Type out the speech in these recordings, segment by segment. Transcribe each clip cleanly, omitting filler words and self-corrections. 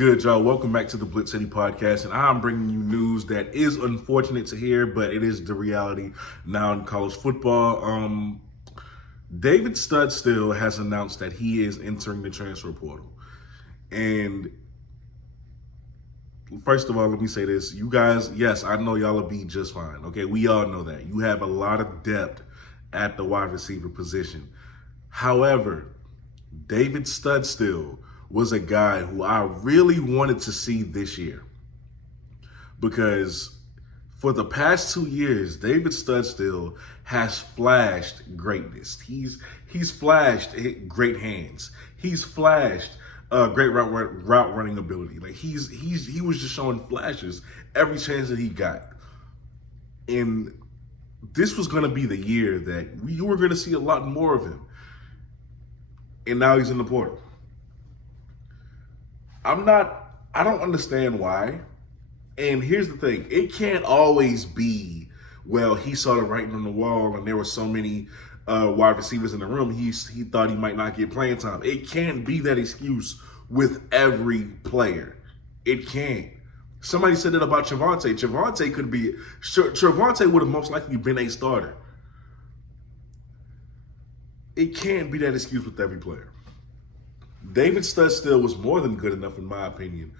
good, y'all? Welcome back to the BlitzCity Podcast, and I'm bringing you news that is unfortunate to hear, but it is the reality now in college football. David Studstill has announced that he is entering the transfer portal. And first of all, let me say this. You guys, yes, I know y'all will be just fine, okay? We all know that. You have a lot of depth at the wide receiver position. However, David Studstill was a guy who I really wanted to see this year, because for the past 2 years, David Studstill has flashed greatness. He's flashed great hands. He's flashed great route running ability. Like he was just showing flashes every chance that he got. And this was going to be the year that you were going to see a lot more of him. And now he's in the portal. I don't understand why. And here's the thing. It can't always be, well, he saw the writing on the wall and there were so many wide receivers in the room, he thought he might not get playing time. It can't be that excuse with every player. It can't. Somebody said that about Javonte. Javonte would have most likely been a starter. It can't be that excuse with every player. David Studstill was more than good enough, in my opinion.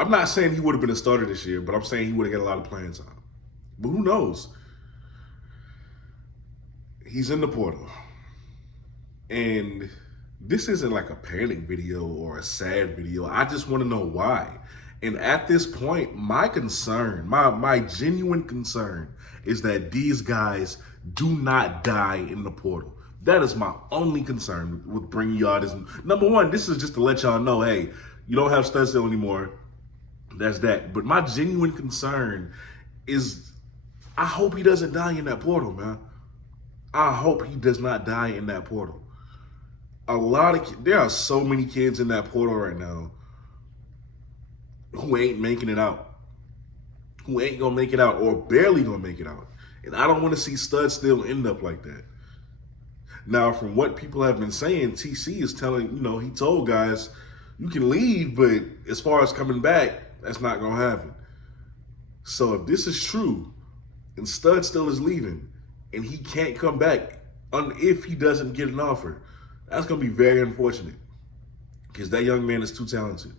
I'm not saying he would have been a starter this year, but I'm saying he would have got a lot of playing time. But who knows? He's in the portal. And this isn't like a panic video or a sad video. I just want to know why. And at this point, my concern, my genuine concern is that these guys do not die in the portal. That is my only concern with bringing y'all this. Number one, this is just to let y'all know, hey, you don't have Studstill anymore. That's that. But my genuine concern is I hope he doesn't die in that portal, man. I hope he does not die in that portal. There are so many kids in that portal right now who ain't making it out. Who ain't going to make it out or barely going to make it out. And I don't want to see Studstill end up like that. Now, from what people have been saying, TC is telling, he told guys, you can leave, but as far as coming back, that's not going to happen. So if this is true, and Studstill is leaving, and he can't come back if he doesn't get an offer, that's going to be very unfortunate, because that young man is too talented.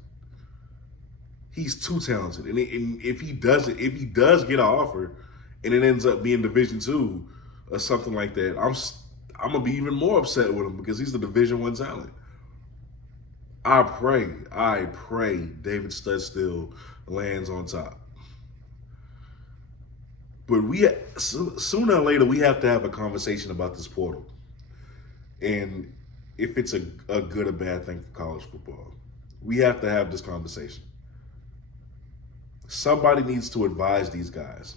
He's too talented. And if he does get an offer, and it ends up being Division II or something like that, I'm going to be even more upset with him, because he's the Division I talent. I pray David Studstill lands on top. But sooner or later, we have to have a conversation about this portal. And if it's a good or bad thing for college football. We have to have this conversation. Somebody needs to advise these guys.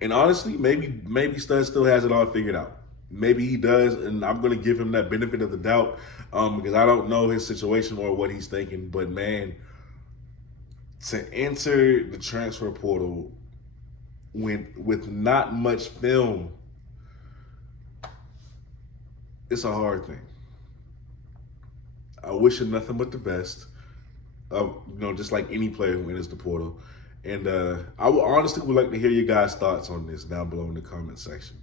And honestly, maybe Studstill has it all figured out. Maybe he does, and I'm going to give him that benefit of the doubt because I don't know his situation or what he's thinking. But, man, to enter the transfer portal with not much film, it's a hard thing. I wish him nothing but the best, just like any player who enters the portal. And I honestly would like to hear your guys' thoughts on this down below in the comment section.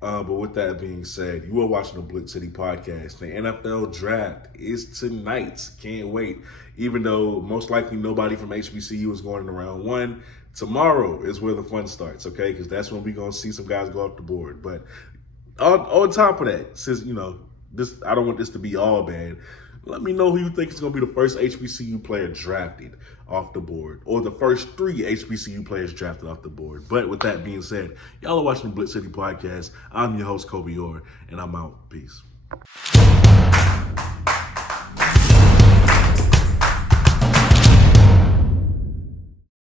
But with that being said, you are watching the BlitzCity Podcast. The NFL Draft is tonight. Can't wait. Even though most likely nobody from HBCU is going in round one, tomorrow is where the fun starts, okay? Because that's when we're going to see some guys go off the board. But on top of that, since, I don't want this to be all bad, let me know who you think is going to be the first HBCU player drafted off the board, or the first 3 HBCU players drafted off the board. But with that being said, y'all are watching the BlitzCity Podcast. I'm your host, Kobe Orr, and I'm out. Peace.